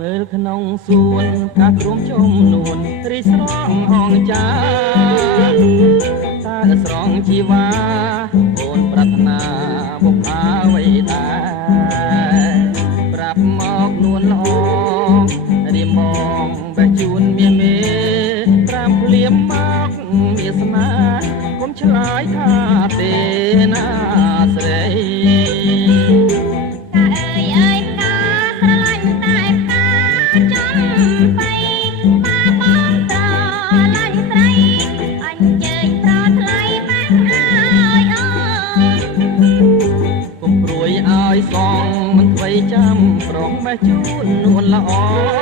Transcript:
មើលក្នុងសួនកាក្រុមចំនួនរីស្រងអងចាតើស្រងជីវ៉ាអូនប្រាថ្នាបុព្វាអ្វីដែរប្រាប់មកនួនល្អរៀមមកបេះជូនមានមេត្រាំភ្លៀមមកវាស្នាកុំឆ្លើយថាទេណាស្រីឲ្យសងមិនអ្វីចាំប្រងបេះជូននួនល្អ